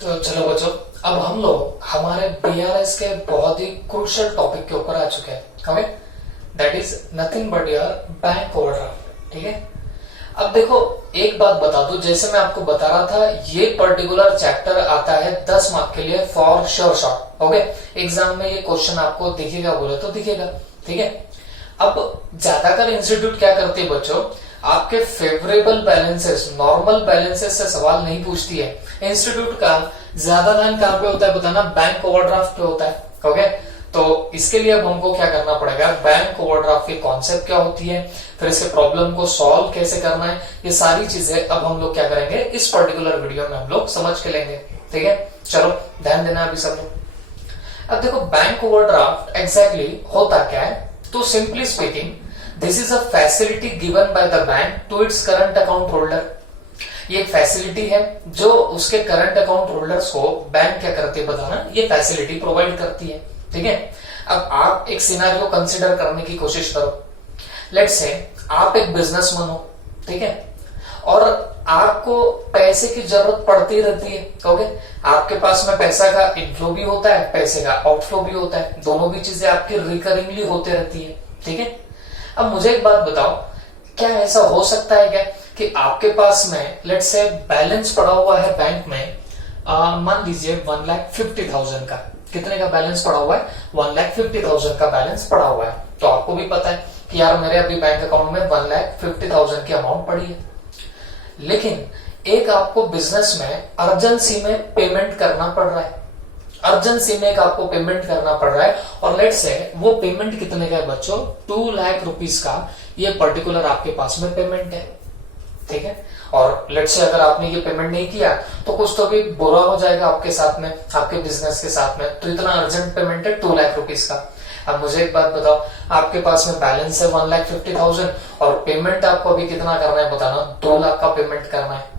तो चलो बच्चों, अब हम लोग हमारे बीआरएस के बहुत ही क्रूशियल टॉपिक के ऊपर आ चुके हैं। Okay, that is nothing but your bank overdraft. ठीक है, अब देखो एक बात बता दूं, जैसे मैं आपको बता रहा था ये पर्टिकुलर चैप्टर आता है 10 मार्क के लिए for sure shot. Okay, exam में ये क्वेश्चन आपको दिखेगा, बोले तो दिखेगा। ठीक है, अब ज्यादातर इंस्टीट्यूट क्या करती है बच्चों, आपके फेवरेबल बैलेंसेस, नॉर्मल बैलेंसेस से सवाल नहीं पूछती है। इंस्टीट्यूट का ज्यादा ध्यान कहां पे होता है बताना, बैंक ओवरड्राफ्ट पे होता है। ओके, तो इसके लिए अब हमको क्या करना पड़ेगा, बैंक ओवरड्राफ्ट की कॉन्सेप्ट क्या होती है, फिर इसके प्रॉब्लम को सॉल्व कैसे करना है, ये सारी चीजें अब हम लोग क्या करेंगे इस पर्टिकुलर वीडियो में हम लोग समझ के लेंगे। ठीक है, चलो ध्यान देना अभी सब लोग। अब देखो बैंक ओवरड्राफ्ट एग्जैक्टली होता क्या है, तो simply speaking this is a facility given by the bank to its current account holder. ये एक फैसिलिटी है जो उसके करंट अकाउंट होल्डर्स को बैंक क्या करती है बताना, ये फैसिलिटी प्रोवाइड करती है। ठीक है, अब आप एक सिनेरियो कंसीडर करने की कोशिश करो। लेट्स से आप एक बिजनेसमैन हो, ठीक है, और आपको पैसे की जरूरत पड़ती रहती है। ओके, आपके पास में पैसा का इनफ्लो भी होता है, पैसे का आउटफ्लो भी होता है, दोनों भी चीजें आपकी रिकरिंगली होते रहती है। ठीक है, अब मुझे एक बात बताओ, क्या ऐसा हो सकता है क्या कि आपके पास में लेट्स से बैलेंस पड़ा हुआ है बैंक में, मान लीजिए 1,50,000 का। कितने का बैलेंस पड़ा हुआ है, 1,50,000 का बैलेंस पड़ा हुआ है। तो आपको भी पता है कि यार मेरे अभी बैंक अकाउंट में 1,50,000 की अमाउंट पड़ी है, लेकिन एक आपको बिजनेस में अर्जेंसी में पेमेंट करना पड़ रहा है। अर्जेंसी में एक आपको पेमेंट करना पड़ रहा है, और लेट से वो पेमेंट कितने का है बच्चों, 2 लाख रुपीस का ये पर्टिकुलर आपके पास में पेमेंट है। ठीक है, और लेट से अगर आपने ये पेमेंट नहीं किया तो कुछ तो भी बुरा हो जाएगा आपके साथ में, आपके बिजनेस के साथ में। तो इतना अर्जेंट पेमेंट है 2 लाख रुपीस का। अब मुझे एक बात बताओ, आपके पास में बैलेंस है 1,50,000 और पेमेंट आपको अभी कितना करना है बताना, 2 लाख का पेमेंट करना है।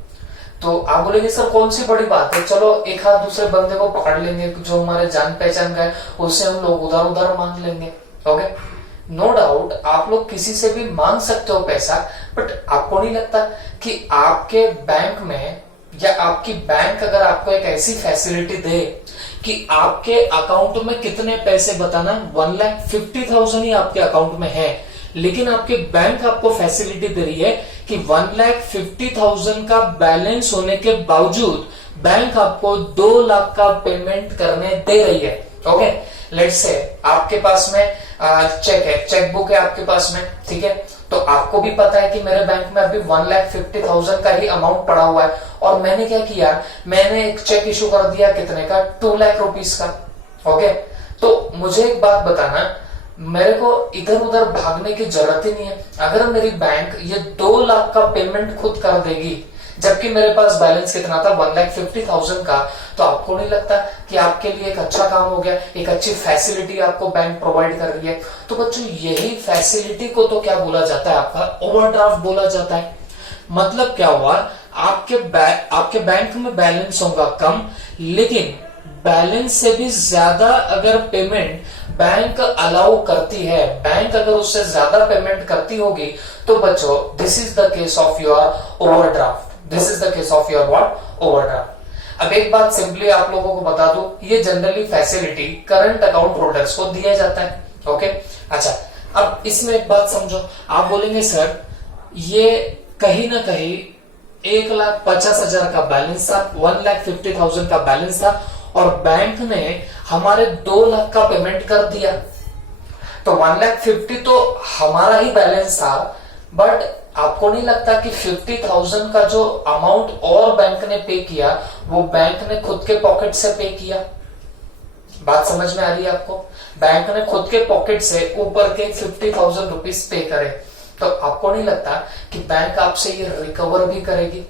तो आप बोलेंगे सर कौन सी बड़ी बात है, चलो एक हाथ दूसरे बंदे को पकड़ लेंगे जो हमारे जान पहचान का है, उससे हम लोग उधार उधार मांग लेंगे। ओके, नो डाउट आप लोग किसी से भी मांग सकते हो पैसा, बट आपको नहीं लगता कि आपके बैंक में या आपकी बैंक अगर आपको एक ऐसी फैसिलिटी दे कि आपके अकाउंट में कितने पैसे बताना, 1,50,000 ही आपके अकाउंट में है, लेकिन आपके बैंक आपको फैसिलिटी दे रही है कि 1,50,000 का बैलेंस होने के बावजूद बैंक आपको 2 लाख का पेमेंट करने दे रही है। ओके, लेट्स से आपके पास में चेक है, चेक बुक है आपके पास में, ठीक है, तो आपको भी पता है कि मेरे बैंक में अभी 1,50,000 का ही अमाउंट पड़ा हुआ है, और मैंने क्या किया, मैंने एक चेक इशू कर दिया कितने का, 2 लाख रुपीस का। ओके, तो मुझे एक बात बताना, मेरे को इधर उधर भागने की जरूरत ही नहीं है। अगर मेरी बैंक ये 2 लाख का पेमेंट खुद कर देगी, जबकि मेरे पास बैलेंस कितना था, 1,50,000 का, तो आपको नहीं लगता कि आपके लिए एक अच्छा काम हो गया, एक अच्छी फैसिलिटी आपको बैंक प्रोवाइड कर रही है। तो बच्चों यही फैसिलिटी को तो क्या बोला जाता है, आपका ओवरड्राफ्ट बोला जाता है। मतलब क्या हुआ, आपके बैंक में बैलेंस होगा कम, लेकिन बैलेंस से भी ज्यादा अगर पेमेंट बैंक अलाउ करती है, बैंक अगर उससे ज्यादा पेमेंट करती होगी, तो बच्चों this is the case of your overdraft. This is the case of your what, overdraft. अब एक बात सिंपली आप लोगों को बता दूं, ये generally facility current account holders को दिया जाता है। ओके, अच्छा, अब इसमें एक बात समझो, आप बोलेंगे सर ये कहीं ना कहीं 1,50,000 का बैलेंस था, 1,50,000 का बैलेंस था, और बैंक ने हमारे 2 लाख का पेमेंट कर दिया। तो 1,50,000 तो हमारा ही बैलेंस था, बट आपको नहीं लगता कि 50,000 का जो अमाउंट और बैंक ने पे किया, वो बैंक ने खुद के पॉकेट से पे किया? बात समझ में आ रही है आपको? बैंक ने खुद के पॉकेट से ऊपर के 50,000 रुपीज पे करे, तो आपको नहीं लगता कि बैंक आपसे ये रिकवर भी करेगी?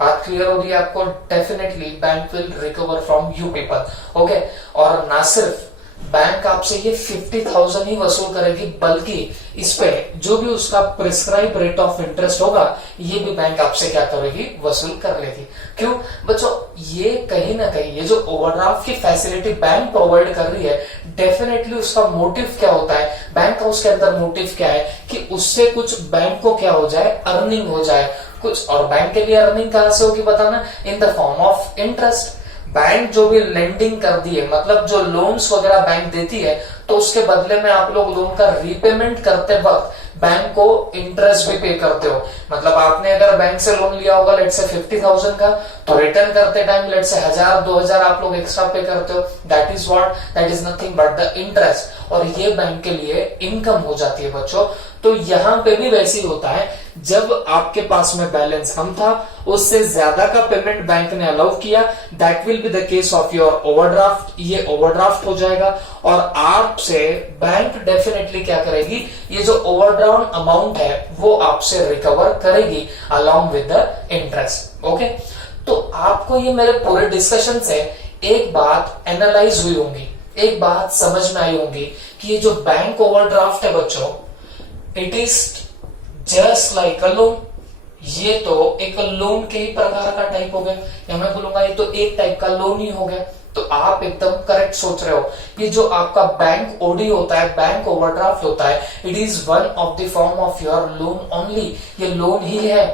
बात क्लियर होगी आपको? Definitely bank will recover from you people. Okay, और ना सिर्फ बैंक आपसे ये 50,000 ही वसूल करेगी, बल्कि इस पे जो भी उसका प्रिस्क्राइब रेट ऑफ इंटरेस्ट होगा, ये भी बैंक आपसे क्या करेगी, वसूल कर लेगी। क्यों बच्चों, ये कहीं ना कहीं ये जो ओवरड्राफ्ट की फैसिलिटी बैंक प्रोवाइड कर रही है, डेफिनेटली उसका मोटिव क्या होता है, बैंक का उसके अंदर मोटिव क्या है कि उससे कुछ बैंक को क्या हो जाए, अर्निंग हो जाए कुछ। और बैंक के लिए अर्निंग कहां से होगी बताना, in the form of interest. Bank जो भी लेंडिंग कर दी है, मतलब जो लोन्स वगैरह बैंक देती है, तो उसके बदले में आप लोग लोन का रीपेमेंट करते वक्त बैंक को इंटरेस्ट भी पे करते हो। मतलब आपने अगर बैंक से लोन लिया होगा लेट से 50,000 का, तो रिटर्न करते टाइम लेट से 1,000-2,000 आप लोग एक्स्ट्रा पे करते हो। That is what, that is nothing but the interest, और ये बैंक के लिए इनकम हो जाती है बच्चों। तो यहाँ पे भी वैसे ही होता है, जब आपके पास में बैलेंस कम था, उससे ज्यादा का पेमेंट बैंक ने अलाउ किया, that will be the case of your overdraft. ये ओवरड्राफ्ट हो जाएगा और आपसे बैंक डेफिनेटली क्या करेगी, ये जो ओवरड्राउन अमाउंट है वो आपसे रिकवर करेगी along with the interest. Okay, तो आपको ये मेरे पूरे डिस्कशन से एक बात एनालाइज हुई होंगी, एक बात समझ में आई होंगी कि ये जो बैंक ओवरड्राफ्ट है बच्चों, it is just like a loan. ये तो एक लोन के ही प्रकार का टाइप हो गया, या मैं बोलूंगा ये तो एक टाइप का लोन ही हो गया। तो आप एकदम करेक्ट सोच रहे हो कि जो आपका बैंक ओडी होता है, बैंक ओवरड्राफ्ट होता है, it is one of the form of your loan only, ये लोन ही है।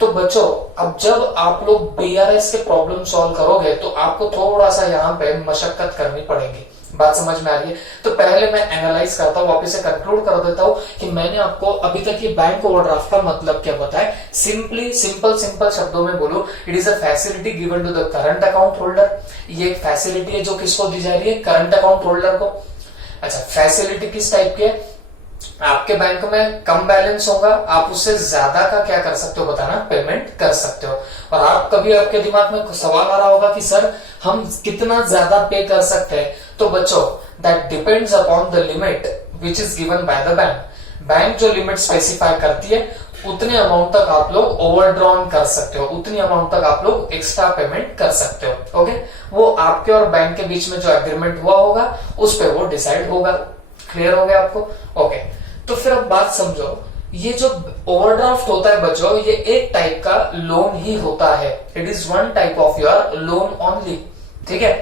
तो बच्चों, अब जब आप लोग बीआरएस के प्रॉब्लम सॉल्व करोगे तो आपको थोड़ा सा यहाँ पे मशक्कत करनी पड़ेगी। बात समझ में आ रही है? तो पहले मैं एनालाइज करता हूँ, वापस से कंक्लूड कर देता हूँ कि मैंने आपको अभी तक ये बैंक ओवरड्राफ्ट का मतलब क्या बताया। सिंपल शब्दों में बोलो, it is a facility given to the current account holder. ये एक फैसिलिटी है जो किसको दी जा रही है, करंट अकाउंट होल्डर को। अच्छा, फैसिलिटी किस टाइप की है, आपके बैंक में कम बैलेंस होगा, आप उससे ज्यादा का क्या कर सकते हो बताना, पेमेंट कर सकते हो। और आप कभी आपके दिमाग में सवाल आ रहा होगा कि सर हम कितना ज्यादा पे कर सकते हैं, तो बच्चों that depends upon the limit which is given by the bank. Bank जो लिमिट स्पेसिफाई करती है उतने अमाउंट तक आप लोग ओवरड्रॉन कर सकते हो, उतनी अमाउंट तक आप लोग एक्स्ट्रा पेमेंट कर सकते हो। ओके, वो आपके और बैंक के बीच में जो एग्रीमेंट हुआ होगा उस पर वो डिसाइड होगा। क्लियर हो गया आपको? ओके, तो फिर अब बात समझो, ये जो ओवरड्राफ्ट होता है बच्चों, ये एक टाइप का लोन ही होता है। It is one type of your loan only. ठीक है,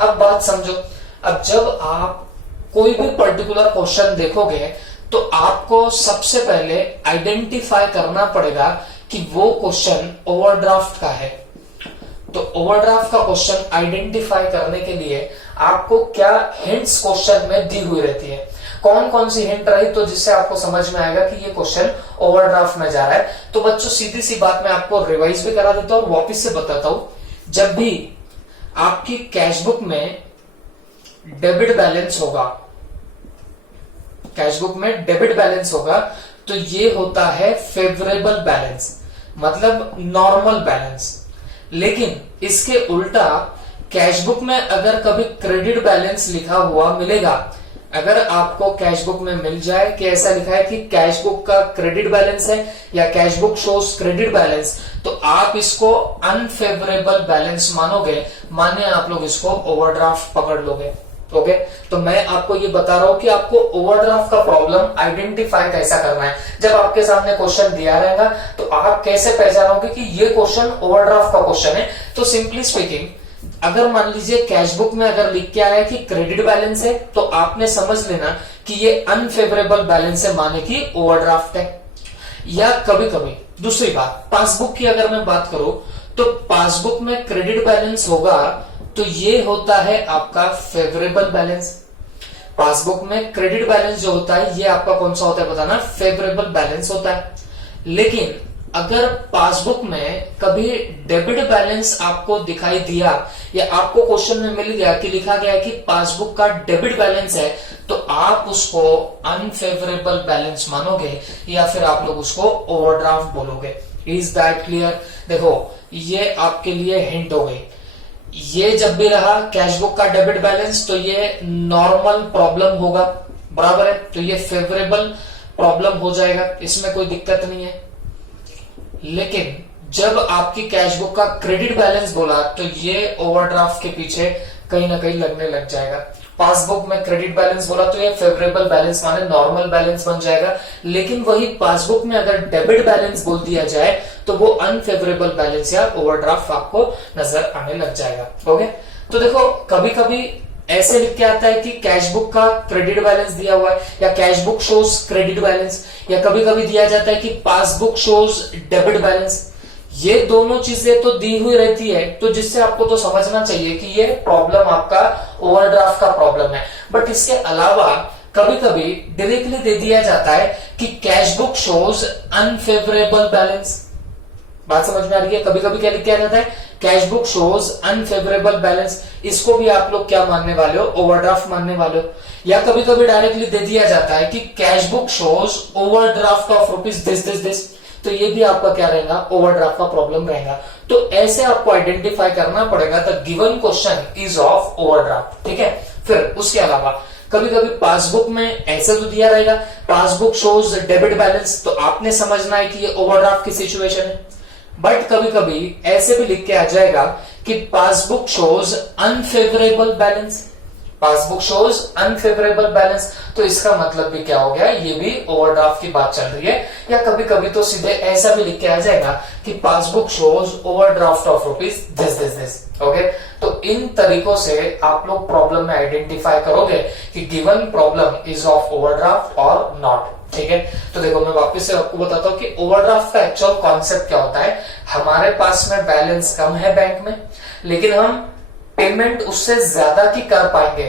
अब बात समझो, अब जब आप कोई भी पर्टिकुलर क्वेश्चन देखोगे तो आपको सबसे पहले आइडेंटिफाई करना पड़ेगा कि वो क्वेश्चन ओवरड्राफ्ट का है। तो ओवरड्राफ्ट का क्वेश्चन आइडेंटिफाई करने के लिए आपको क्या हिंट्स क्वेश्चन में दी हुई रहती है, कौन कौन सी हिंट रही तो जिससे आपको समझ में आएगा कि ये क्वेश्चन ओवरड्राफ्ट में जा रहा है। तो बच्चों, सीधी सी बात मैं आपको रिवाइज भी करा देता हूं और वापस से बताता हूं। जब भी आपकी कैशबुक में डेबिट बैलेंस होगा, कैशबुक में डेबिट बैलेंस होगा, तो ये होता है फेवरेबल बैलेंस, मतलब नॉर्मल बैलेंस। लेकिन इसके उल्टा कैशबुक में अगर कभी क्रेडिट बैलेंस लिखा हुआ मिलेगा, अगर आपको कैशबुक में मिल जाए कि ऐसा लिखा है कि कैशबुक का क्रेडिट बैलेंस है या कैशबुक शोज क्रेडिट बैलेंस, तो आप इसको अनफेवरेबल बैलेंस मानोगे, माने आप लोग इसको ओवरड्राफ्ट पकड़ लोगे। ओके, तो मैं आपको ये बता रहा हूं कि आपको ओवरड्राफ्ट का प्रॉब्लम आइडेंटिफाई कैसा करना है। जब आपके सामने क्वेश्चन दिया रहेगा तो आप कैसे पहचानोगे कि ये क्वेश्चन ओवरड्राफ्ट का क्वेश्चन है। तो सिंपली स्पीकिंग, अगर मान लीजिए कैशबुक में अगर लिख के आया कि क्रेडिट बैलेंस है, तो आपने समझ लेना कि ये अनफेवरेबल बैलेंस है, माने कि ओवरड्राफ्ट है। या कभी कभी दूसरी बात, पासबुक की अगर मैं बात करूं तो पासबुक में क्रेडिट बैलेंस होगा तो ये होता है आपका फेवरेबल बैलेंस। पासबुक में क्रेडिट बैलेंस जो होता है ये आपका कौन सा होता है बताना, फेवरेबल बैलेंस होता है। लेकिन अगर पासबुक में कभी डेबिट बैलेंस आपको दिखाई दिया या आपको क्वेश्चन में मिल गया कि लिखा गया कि पासबुक का डेबिट बैलेंस है, तो आप उसको अनफेवरेबल बैलेंस मानोगे या फिर आप लोग उसको ओवरड्राफ्ट बोलोगे। Is that clear? देखो, ये आपके लिए हिंट हो गई। ये जब भी रहा कैशबुक का डेबिट बैलेंस, तो ये नॉर्मल प्रॉब्लम होगा, बराबर है, तो ये फेवरेबल प्रॉब्लम हो जाएगा, इसमें कोई दिक्कत नहीं है। लेकिन जब आपकी कैशबुक का क्रेडिट बैलेंस बोला तो ये ओवरड्राफ्ट के पीछे कहीं ना कहीं लगने लग जाएगा। पासबुक में क्रेडिट बैलेंस बोला तो ये फेवरेबल बैलेंस माने नॉर्मल बैलेंस बन जाएगा। लेकिन वही पासबुक में अगर डेबिट बैलेंस बोल दिया जाए तो वो अनफेवरेबल बैलेंस या ओवरड्राफ्ट आपको नजर आने लग जाएगा। ओके, तो देखो, कभी कभी ऐसे लिख के आता है कि कैशबुक का क्रेडिट बैलेंस दिया हुआ है या कैशबुक शोज क्रेडिट बैलेंस, या कभी कभी दिया जाता है कि पासबुक शोज डेबिट बैलेंस। ये दोनों चीजें तो दी हुई रहती है, तो जिससे आपको तो समझना चाहिए कि ये प्रॉब्लम आपका ओवरड्राफ्ट का प्रॉब्लम है। बट इसके अलावा कभी कभी डायरेक्टली दे दिया जाता है कि cash book shows unfavourable balance. बात समझ में आ रही है? कभी कभी क्या लिख के आ जाता है, cash book shows unfavourable balance. इसको भी आप लोग क्या मानने वाले हो, ओवरड्राफ्ट मानने वाले हो। या कभी कभी डायरेक्टली दे दिया जाता है कि cash book shows overdraft of rupees this, तो ये भी आपका क्या रहेगा, ओवरड्राफ्ट का प्रॉब्लम रहेगा। तो ऐसे आपको आइडेंटिफाई करना पड़ेगा the given question is of overdraft. ठीक है, फिर उसके अलावा कभी कभी पासबुक में ऐसे तो दिया रहेगा, पासबुक शोज डेबिट बैलेंस, तो आपने समझना है कि ये ओवरड्राफ्ट की सिचुएशन है। बट कभी कभी ऐसे भी लिख के आ जाएगा कि passbook shows unfavourable balance, passbook shows unfavourable balance, तो इसका मतलब भी क्या हो गया, ये भी ओवरड्राफ्ट की बात चल रही है। या कभी कभी तो सीधे ऐसा भी लिख के आ जाएगा कि passbook shows overdraft of rupees this. Okay, तो इन तरीकों से आप लोग प्रॉब्लम में आइडेंटिफाई करोगे कि given problem is of overdraft और नॉट। ठीक है, तो देखो मैं वापस से आपको बताता हूँ कि ओवरड्राफ्ट का एक्चुअल कॉन्सेप्ट क्या होता है। हमारे पास में बैलेंस कम है बैंक में, लेकिन हम पेमेंट उससे ज्यादा की कर पाएंगे,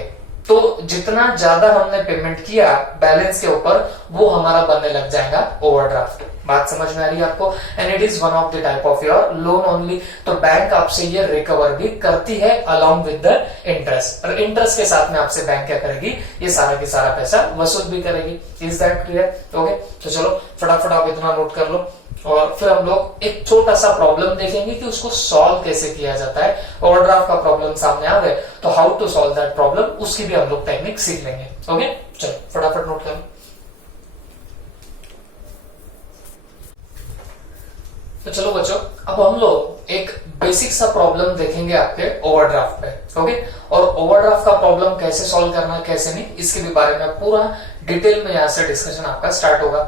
तो जितना ज्यादा हमने पेमेंट किया बैलेंस के ऊपर, वो हमारा बनने लग जाएगा ओवरड्राफ्ट। बात समझ में आ रही है आपको? And it is one of the type of your loan only. तो बैंक आपसे ये रिकवर भी करती है अलॉन्ग विद द इंटरेस्ट, और इंटरेस्ट के साथ में आपसे बैंक क्या करेगी, ये सारा की सारा पैसा वसूल भी करेगी। Is that clear? ओके, तो चलो फटाफट आप इतना नोट कर लो, और फिर हम लोग एक छोटा सा प्रॉब्लम देखेंगे कि उसको सॉल्व कैसे किया जाता है। ओवरड्राफ्ट का प्रॉब्लम सामने आ गए तो how to solve that problem, उसकी भी हम लोग टेक्निक सीख लेंगे। ओके, चलो फटाफट नोट करो। तो चलो बच्चों, अब हम लोग एक बेसिक सा प्रॉब्लम देखेंगे आपके ओवरड्राफ्ट पे। ओके, और ओवरड्राफ्ट का प्रॉब्लम कैसे सॉल्व करना है कैसे नहीं, इसके भी बारे में पूरा डिटेल में यहाँ से डिस्कशन आपका स्टार्ट होगा।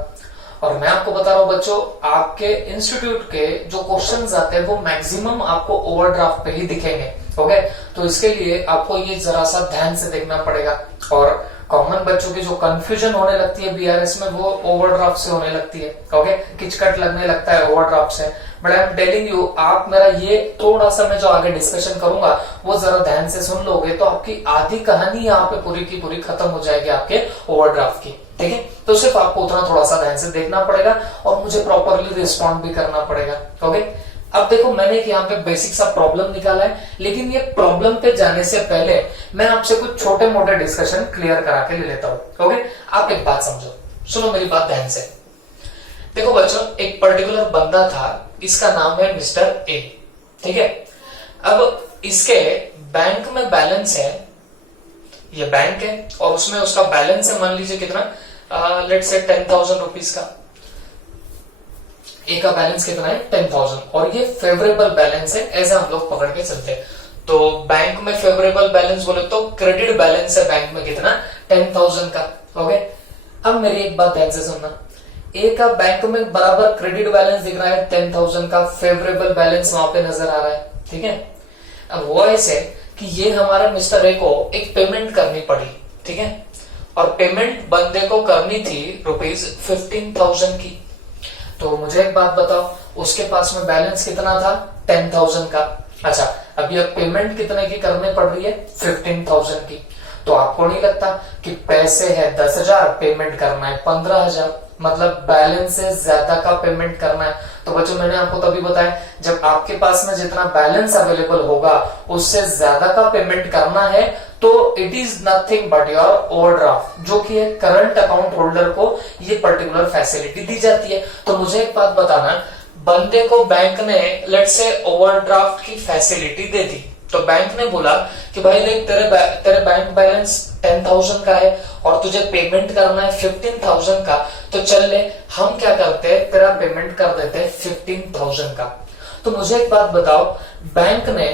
और मैं आपको बता रहा हूं बच्चों, आपके इंस्टीट्यूट के जो क्वेश्चंस आते हैं वो मैक्सिमम आपको ओवरड्राफ्ट पे ही दिखेंगे। ओके, तो इसके लिए आपको ये जरा सा ध्यान से देखना पड़ेगा। और कॉमन बच्चों की जो कंफ्यूजन होने लगती है बीआरएस में, वो ओवरड्राफ्ट से होने लगती है। ओके, किचकट लगने लगता है ओवरड्राफ्ट से। But I am telling you, आप मेरा ये थोड़ा सा मैं जो आगे डिस्कशन करूंगा वो जरा ध्यान से सुन लोगे तो आपकी आधी कहानी यहाँ पे पूरी की पूरी खत्म हो जाएगी आपके ओवरड्राफ्ट की। ठीक है, तो सिर्फ आपको उतना थोड़ा सा ध्यान से देखना पड़ेगा और मुझे प्रॉपरली रिस्पॉन्ड भी करना पड़ेगा। ओके, अब देखो मैंने एक यहाँ पे बेसिक सा प्रॉब्लम निकाला है, लेकिन ये प्रॉब्लम पे जाने से पहले मैं आपसे कुछ छोटे मोटे डिस्कशन क्लियर करा के ले लेता हूँ। ओके, आप एक बात समझो, सुनो मेरी बात ध्यान से। देखो बच्चों, एक पर्टिकुलर बंदा था, इसका नाम है मिस्टर ए। ठीक है, अब इसके बैंक में बैलेंस है, ये बैंक है और उसमें उसका बैलेंस है, मान लीजिए कितना, लेट से 10,000 रुपीज का। ए का बैलेंस कितना है, 10,000, और ये फेवरेबल बैलेंस है, ऐसा हम लोग पकड़ के चलते हैं। तो बैंक में फेवरेबल बैलेंस बोले तो क्रेडिट बैलेंस है बैंक में कितना, 10,000 का। ओके, अब मेरी एक बात ध्यान से सुनना, ए का बैंक में बराबर क्रेडिट बैलेंस दिख रहा है 10,000 का, फेवरेबल बैलेंस वहां पे नजर आ रहा है। ठीक है, अब वो ऐसे कि ये हमारे मिस्टर ए को एक पेमेंट करनी पड़ी। ठीक है, और पेमेंट बंदे को करनी थी रुपीज 15,000 की। तो मुझे एक बात बताओ, उसके पास में बैलेंस कितना था, 10,000 का। अच्छा, अभी अब पेमेंट कितने की करनी पड़ रही है, 15,000 की। तो आपको नहीं लगता कि पैसे है 10,000, पेमेंट करना है 15,000, मतलब बैलेंस से ज्यादा का पेमेंट करना है। तो बच्चों मैंने आपको तभी बताया, जब आपके पास में जितना बैलेंस अवेलेबल होगा उससे ज्यादा का पेमेंट करना है तो it is nothing but your overdraft, जो कि है करंट अकाउंट होल्डर को ये पर्टिकुलर फैसिलिटी दी जाती है। तो मुझे एक बात बताना, बंदे को बैंक ने लेट्स से ओवरड्राफ्ट की फैसिलिटी दे दी, तो बैंक ने बोला कि भाई देख तेरे बैंक बैलेंस 10,000 का है और तुझे पेमेंट करना है 15,000 का, तो चल ले हम क्या करते हैं, तेरा पेमेंट कर देते हैं 15,000 का। तो मुझे एक बात बताओ, बैंक ने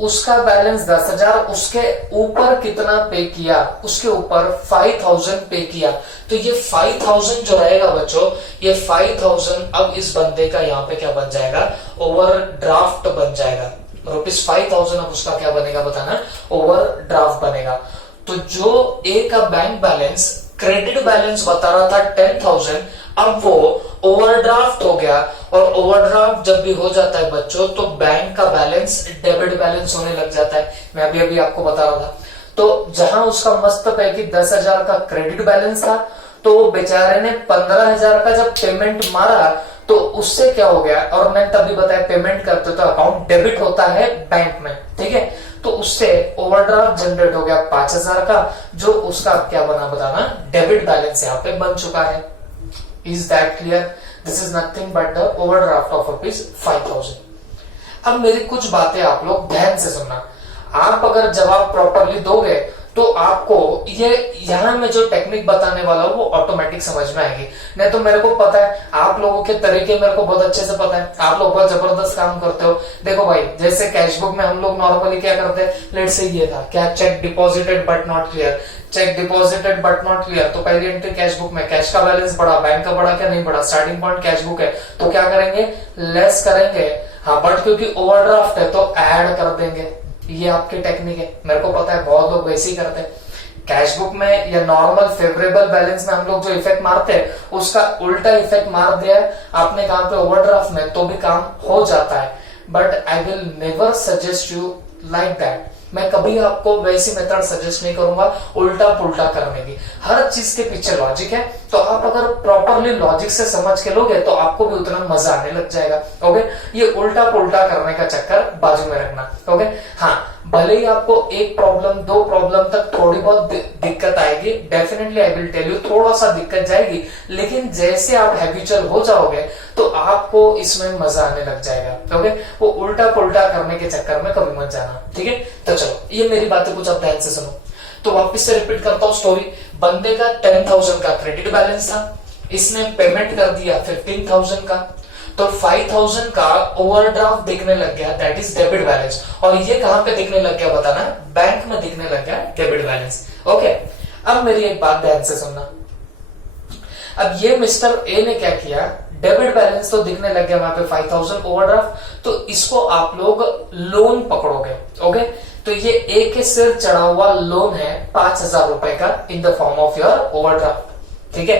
उसका बैलेंस 10,000, उसके ऊपर कितना पे किया, उसके ऊपर 5,000 पे किया। तो ये 5,000 जो रहेगा बच्चों, ये 5,000 अब इस बंदे का यहाँ पे क्या बन जाएगा, ओवरड्राफ्ट बन जाएगा। रुपीज 5,000 अब उसका क्या बनेगा बताना, ओवरड्राफ्ट बनेगा। तो जो ए का बैंक बैलेंस क्रेडिट बैलेंस बता रहा था 10,000, अब वो ओवरड्राफ्ट हो गया, और ओवरड्राफ्ट जब भी हो जाता है बच्चों तो बैंक का बैलेंस डेबिट बैलेंस होने लग जाता है। मैं अभी अभी आपको बता रहा था। तो जहां उसका मस्त पैकी 10,000 का क्रेडिट बैलेंस था, तो बेचारे ने 15,000 का जब पेमेंट मारा तो उससे क्या हो गया, और मैंने तभी बताया पेमेंट करते तो अकाउंट डेबिट होता है बैंक में, ठीक है। तो उससे ओवरड्राफ्ट जनरेट हो गया 5,000 का, जो उसका क्या बना बताना, डेबिट बैलेंस यहाँ पे बन चुका है। Is that clear? This is nothing but the overdraft of ₹5,000। अब मेरी कुछ बातें आप लोग ध्यान से सुनना। आप अगर जवाब प्रॉपरली दोगे तो आपको ये यहां में जो टेक्निक बताने वाला हूं वो ऑटोमेटिक समझ में आएगी। नहीं तो मेरे को पता है, आप लोगों के तरीके मेरे को बहुत अच्छे से पता है, आप लोग बहुत जबरदस्त काम करते हो। देखो भाई, जैसे कैश बुक में हम लोग नॉर्मली क्या करते हैं, लेट्स से ये था क्या, check deposited but not clear, check deposited but not clear. तो पहली एंट्री कैश बुक में, कैश का बैलेंस बढ़ा, बैंक का बढ़ा क्या, नहीं बढ़ा, स्टार्टिंग पॉइंट कैश बुक है, तो क्या करेंगे, लेस करेंगे। हाँ, बट क्योंकि ओवरड्राफ्ट है तो ऐड कर देंगे। ये आपकी टेक्निक है, मेरे को पता है बहुत लोग वैसे ही करते हैं। कैश बुक में या नॉर्मल फेवरेबल बैलेंस में हम लोग जो इफेक्ट मारते हैं उसका उल्टा इफेक्ट मार दिया है आपने कहां पे, ओवरड्राफ्ट में, तो भी काम हो जाता है। But I will never suggest you like that. मैं कभी आपको वैसी मेथड सजेस्ट नहीं करूंगा उल्टा पुल्टा करने की। हर चीज के पीछे लॉजिक है, तो आप अगर प्रॉपरली लॉजिक से समझ के लोगे तो आपको भी उतना मजा आने लग जाएगा। ओके, ये उल्टा पुल्टा करने का चक्कर बाजू में रखना। ओके, हाँ, भले ही आपको एक प्रॉब्लम दो प्रॉब्लम तक थोड़ी बहुत दिक्कत आएगी, definitely I will tell you, थोड़ा सा दिक्कत जाएगी, लेकिन जैसे आप हैबिचुअल हो जाओगे तो आपको इसमें मजा आने लग जाएगा। ओके, वो उल्टा पुल्टा करने के चक्कर में कभी मत जाना, ठीक है। तो चलो, ये मेरी बातें कुछ आप ध्यान से सुनो। तो वापस से रिपीट करता हूँ स्टोरी। बंदे का 10,000 का क्रेडिट बैलेंस था, इसने पेमेंट कर दिया 15,000 का, तो 5,000 का ओवरड्राफ्ट दिखने लग गया, दैट इज डेबिट बैलेंस। और ये कहां पे दिखने लग गया बताना, बैंक में दिखने लग गया डेबिट बैलेंस। ओके, अब मेरी एक बात ध्यान से सुनना। अब ये मिस्टर ए ने क्या किया, डेबिट बैलेंस तो दिखने लग गया वहां पे 5,000 ओवरड्राफ्ट, तो इसको आप लोग लोन पकड़ोगे। ओके, तो ये ए के सिर चढ़ा हुआ लोन है 5,000 रुपए का in the form of your overdraft, ठीक है।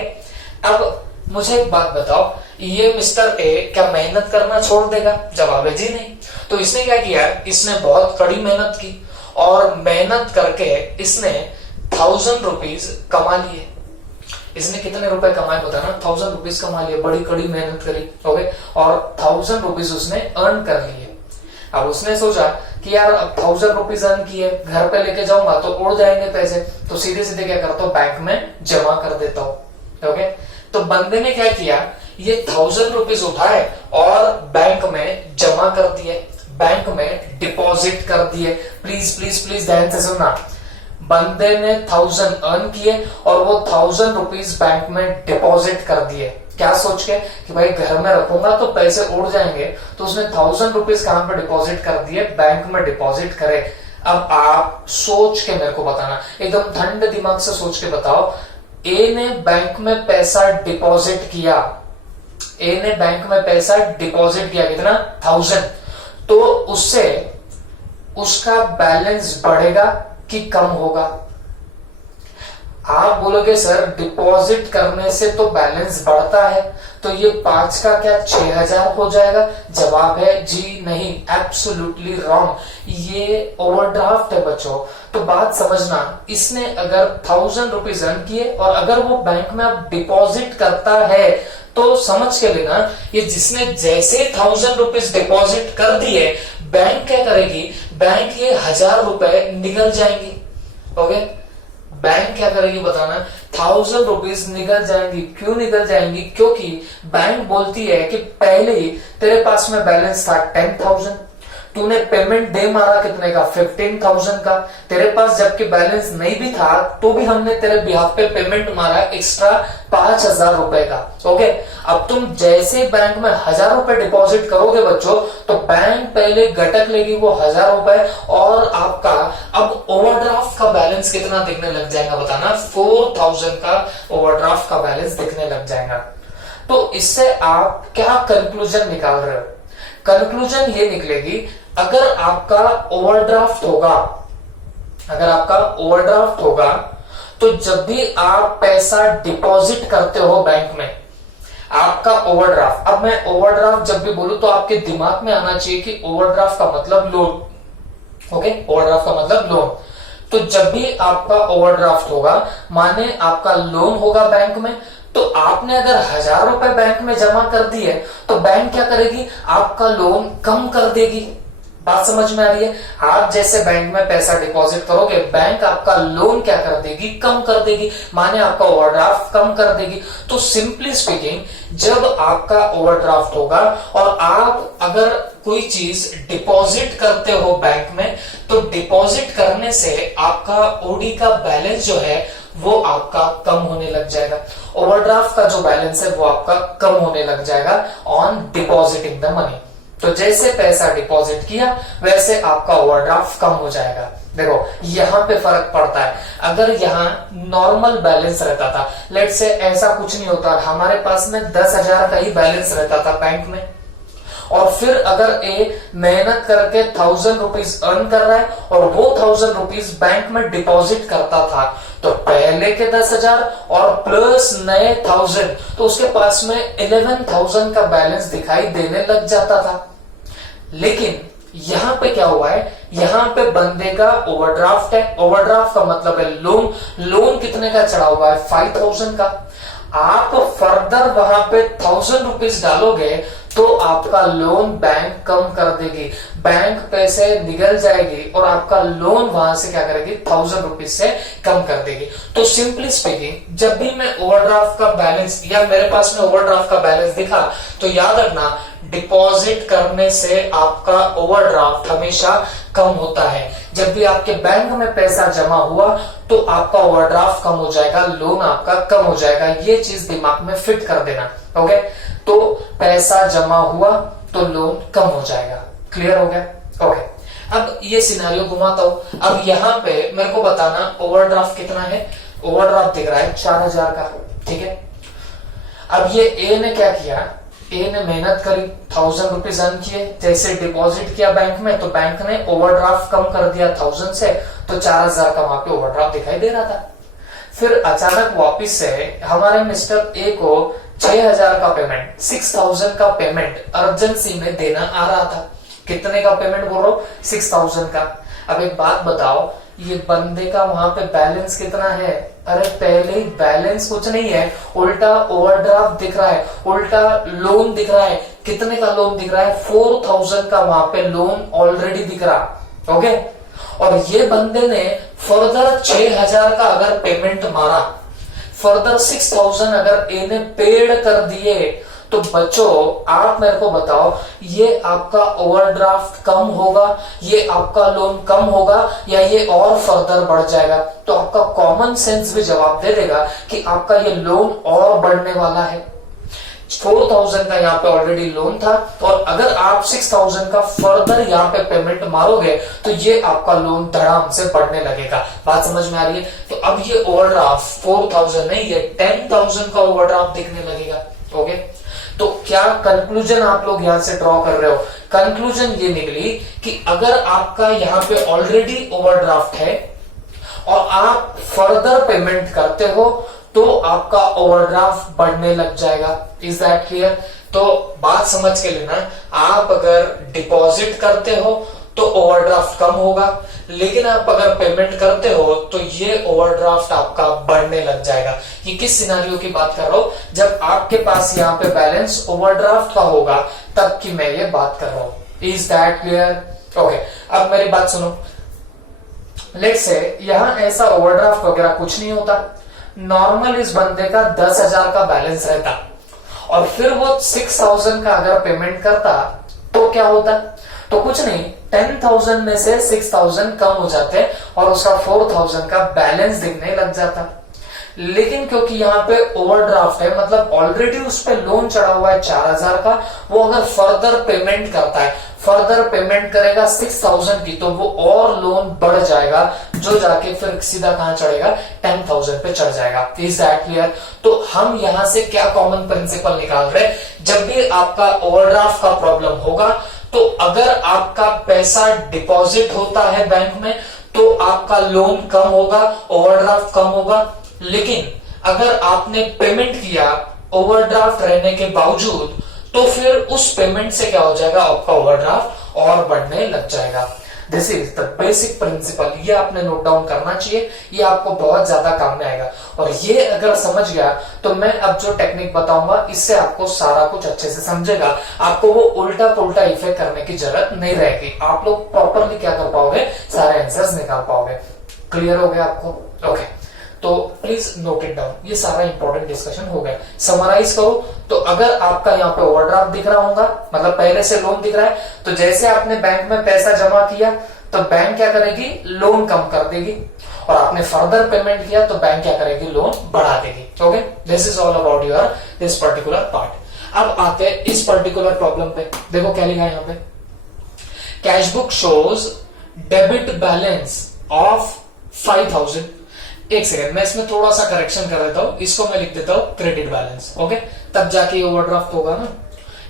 अब मुझे एक बात बताओ, ये मिस्टर ए क्या मेहनत करना छोड़ देगा? जवाब है जी नहीं। तो इसने क्या किया, इसने बहुत कड़ी मेहनत की, और मेहनत करके इसने 1,000 रुपीज कमा लिए। इसने कितने रुपए कमाए बताना, 1,000 रुपीज कमा लिए, बड़ी कड़ी मेहनत करी। ओके, और 1,000 रुपीज उसने अर्न कर लिए। अब उसने सोचा कि यार अब 1,000 रुपीज अर्न किए, घर पे लेके जाऊंगा तो उड़ जाएंगे पैसे, तो सीधे सीधे क्या करता हूँ, बैंक में जमा कर देता हूँ। ओके, तो बंदे ने क्या किया, ये 1,000 रुपीज उठाए और बैंक में जमा कर दिए, बैंक में डिपॉजिट कर दिए। प्लीज प्लीज प्लीज ध्यान से सुनना, बंदे ने 1,000 अर्न किए और वो 1,000 रुपीज बैंक में डिपॉजिट कर दिए। क्या सोच के कि भाई घर में रखूंगा तो पैसे उड़ जाएंगे, तो उसने 1,000 रुपीज कहां पे डिपॉजिट कर दिए, बैंक में डिपॉजिट करे। अब आप सोच के मेरे को बताना, एकदम ठंडे दिमाग से सोच के बताओ, ए ने बैंक में पैसा डिपॉजिट किया, ए ने बैंक में पैसा डिपॉजिट किया, कितना, 1,000, तो उससे उसका बैलेंस बढ़ेगा कि कम होगा? आप बोलोगे सर डिपॉजिट करने से तो बैलेंस बढ़ता है, तो ये 5 का क्या 6,000 हो जाएगा? जवाब है जी नहीं, एब्सोल्युटली रॉन्ग। ये ओवरड्राफ्ट है बच्चों। तो बात समझना, इसने अगर 1,000 रुपीज अर्न किए और अगर वो बैंक में अब डिपॉजिट करता है तो समझ के लेना, ये जिसने जैसे 1,000 रुपीज डिपॉजिट कर दिए, बैंक क्या करेगी, बैंक ये 1,000 रुपए निकल जाएंगी। ओके, बैंक क्या करेगी बताना, 1,000 रुपीज निकल जाएंगी। क्यों निकल जाएंगी? क्योंकि बैंक बोलती है कि पहले ही तेरे पास में बैलेंस था 10,000, तूने पेमेंट दे मारा कितने का, 15,000 का, तेरे पास जबकि बैलेंस नहीं भी था तो भी हमने तेरे बिहाफ पे पेमेंट मारा एक्स्ट्रा 5,000 रुपए का। ओके, अब तुम जैसे बैंक में 1,000 रुपए डिपॉजिट करोगे बच्चों, तो बैंक पहले गटक लेगी वो 1,000 रुपए, और आपका अब ओवरड्राफ्ट का बैलेंस कितना दिखने लग जाएगा बताना, 4,000 का ओवरड्राफ्ट का बैलेंस दिखने लग जाएगा। तो इससे आप क्या कंक्लूजन निकाल रहे हो? कंक्लूजन ये निकलेगी, अगर आपका ओवरड्राफ्ट होगा, अगर आपका ओवरड्राफ्ट होगा तो जब भी आप पैसा डिपॉजिट करते हो बैंक में, आपका ओवरड्राफ्ट, अब मैं ओवरड्राफ्ट जब भी बोलूं तो आपके दिमाग में आना चाहिए कि ओवरड्राफ्ट का मतलब लोन। ओके, ओवरड्राफ्ट का मतलब लोन। तो जब भी आपका ओवरड्राफ्ट होगा, माने आपका लोन होगा बैंक में, तो आपने अगर 1,000 रुपए बैंक में जमा कर दिए तो बैंक क्या करेगी, आपका लोन कम कर देगी। बात समझ में आ रही है? आप जैसे बैंक में पैसा डिपॉजिट करोगे, बैंक आपका लोन क्या कर देगी, कम कर देगी, माने आपका ओवरड्राफ्ट कम कर देगी। तो सिंपली स्पीकिंग, जब आपका ओवरड्राफ्ट होगा और आप अगर कोई चीज डिपॉजिट करते हो बैंक में, तो डिपॉजिट करने से आपका ओडी का बैलेंस जो है वो आपका कम होने लग जाएगा। ओवरड्राफ्ट का जो बैलेंस है वो आपका कम होने लग जाएगा ऑन डिपॉजिटिंग द मनी। तो जैसे पैसा डिपॉजिट किया वैसे आपका ओवरड्राफ्ट कम हो जाएगा। देखो यहां पे फर्क पड़ता है। अगर यहाँ नॉर्मल बैलेंस रहता था, लेट से ऐसा कुछ नहीं होता, हमारे पास में 10,000 का ही बैलेंस रहता था बैंक में, और फिर अगर ए मेहनत करके 1,000 रुपीज अर्न कर रहा है और वो 1,000 रुपीज बैंक में डिपॉजिट करता था, तो पहले के 10,000 और प्लस नए 1,000, तो उसके पास में 11,000 का बैलेंस दिखाई देने लग जाता था। लेकिन यहां पे क्या हुआ है, यहां पे बंदे का ओवरड्राफ्ट है। ओवरड्राफ्ट का मतलब है लोन। लोन कितने का चढ़ा हुआ है, 5,000 का। आप फर्दर वहां पे 1,000 रुपीज डालोगे तो आपका लोन बैंक कम कर देगी, बैंक पैसे निकल जाएगी और आपका लोन वहां से क्या करेगी, 1,000 रुपीज से कम कर देगी। तो सिंपली स्पीकिंग, जब भी मैं ओवरड्राफ्ट का बैलेंस या मेरे पास में ओवरड्राफ्ट का बैलेंस दिखा, तो याद रखना डिपॉजिट करने से आपका ओवरड्राफ्ट हमेशा कम होता है। जब भी आपके बैंक में पैसा जमा हुआ तो आपका ओवरड्राफ्ट कम हो जाएगा, लोन आपका कम हो जाएगा। ये चीज दिमाग में फिट कर देना। ओके, तो पैसा जमा हुआ तो लोन कम हो जाएगा। क्लियर हो गया? ओके, अब ये सिनेरियो घुमाता हूं। अब यहाँ पे मेरे को बताना ओवरड्राफ्ट कितना है। ओवरड्राफ्ट दिख रहा है 4,000 का, ठीक है। अब ये ए ने क्या किया, ए ने मेहनत करी, 1,000 रुपीज अर्न किए, जैसे डिपॉजिट किया बैंक में तो बैंक ने ओवरड्राफ्ट कम कर दिया 1,000 से, तो 4,000 का वहां पे ओवरड्राफ्ट दिखाई दे रहा था। फिर अचानक वापिस से हमारे मिस्टर ए को 6,000 का पेमेंट, 6,000 का पेमेंट अर्जेंसी में देना आ रहा था। कितने का पेमेंट बोल रहा हूं, 6,000 का। अब एक बात बताओ, ये बंदे का वहां पे बैलेंस कितना है? अरे पहले ही बैलेंस कुछ नहीं है, उल्टा ओवरड्राफ्ट दिख रहा है, उल्टा लोन दिख रहा है। कितने का लोन दिख रहा है, 4,000 का वहां पे लोन ऑलरेडी दिख रहा। ओके, और ये बंदे ने फर्दर 6,000 का अगर पेमेंट मारा, फर्दर 6,000 अगर ए ने पेड कर दिए, तो बच्चों आप मेरे को बताओ, ये आपका ओवरड्राफ्ट कम होगा, ये आपका लोन कम होगा, या ये और फर्दर बढ़ जाएगा? तो आपका कॉमन सेंस भी जवाब दे देगा कि आपका ये लोन और बढ़ने वाला है। 4,000 का यहाँ पे ऑलरेडी लोन था, और अगर आप 6,000 का फर्दर यहाँ पे पेमेंट मारोगे तो ये आपका लोन धड़ाम से बढ़ने लगेगा। बात समझ में आ रही है? तो अब ये ओवरड्राफ्ट 4,000 नहीं, ये 10,000 का ओवरड्राफ्ट दिखने लगेगा। ओके, तो क्या कंक्लूजन आप लोग यहां से ड्रॉ कर रहे हो? कंक्लूजन ये निकली कि अगर आपका यहाँ पे ऑलरेडी ओवरड्राफ्ट है और आप फर्दर पेमेंट करते हो तो आपका ओवरड्राफ्ट बढ़ने लग जाएगा। Is that clear? तो बात समझ के लेना, आप अगर डिपॉजिट करते हो तो ओवरड्राफ्ट कम होगा, लेकिन आप अगर पेमेंट करते हो तो ये ओवरड्राफ्ट आपका बढ़ने लग जाएगा। ये किस सिनेरियो की बात कर रहा हूं? जब आपके पास यहाँ पे बैलेंस ओवरड्राफ्ट का होगा तब की मैं ये बात कर रहा हूं। Is that clear? ओके, अब मेरी बात सुनो। लेट्स से यहाँ ऐसा ओवरड्राफ्ट वगैरह कुछ नहीं होता, नॉर्मल इस बंदे का 10,000 का बैलेंस रहता, और फिर वो 6,000 का अगर पेमेंट करता तो क्या होता? तो कुछ नहीं, 10,000 में से 6,000 कम हो जाते और उसका 4,000 का बैलेंस दिखने लग जाता। लेकिन क्योंकि यहाँ पे ओवरड्राफ्ट है, मतलब ऑलरेडी उस पे लोन चढ़ा हुआ है 4,000 का, वो अगर फर्दर पेमेंट करता है, फर्दर पेमेंट करेगा 6,000 की, तो वो और लोन बढ़ जाएगा, जो जाके फिर सीधा कहां चढ़ेगा, 10,000 पे चढ़ जाएगा। Is that clear? तो हम यहां से क्या कॉमन प्रिंसिपल निकाल रहे हैं? जब भी आपका ओवरड्राफ्ट का प्रॉब्लम होगा, तो अगर आपका पैसा डिपॉजिट होता है बैंक में तो आपका लोन कम होगा, ओवरड्राफ्ट कम होगा। लेकिन अगर आपने पेमेंट किया ओवरड्राफ्ट रहने के बावजूद, तो फिर उस पेमेंट से क्या हो जाएगा, आपका ओवरड्राफ्ट और बढ़ने लग जाएगा। This is the basic principle, ये आपने नोट डाउन करना चाहिए, ये आपको बहुत ज्यादा काम में आएगा। और ये अगर समझ गया तो मैं अब जो टेक्निक बताऊंगा इससे आपको सारा कुछ अच्छे से समझेगा, आपको वो उल्टा पुल्टा इफेक्ट करने की जरूरत नहीं रहेगी, आप लोग प्रॉपरली क्या कर पाओगे, सारे आंसर्स निकाल पाओगे। क्लियर हो गया आपको? ओके, तो प्लीज नोट इट डाउन, ये सारा इंपॉर्टेंट डिस्कशन हो गया। समराइज करो तो अगर आपका यहाँ पे ओवरड्राफ्ट दिख रहा होगा, मतलब पहले से लोन दिख रहा है, तो जैसे आपने बैंक में पैसा जमा किया तो बैंक क्या करेगी, लोन कम कर देगी, और आपने फर्दर पेमेंट किया तो बैंक क्या करेगी, लोन बढ़ा देगी। Okay, this is all about your this particular part. अब आते हैं इस पर्टिकुलर प्रॉब्लम पे। देखो क्या लिखा है यहाँ पे, cash book shows debit balance of 5000। एक सेकंड, मैं इसमें थोड़ा सा करेक्शन कर देता हूं, इसको मैं लिख देता हूं क्रेडिट बैलेंस। ओके, तब जाके ओवरड्राफ्ट होगा ना।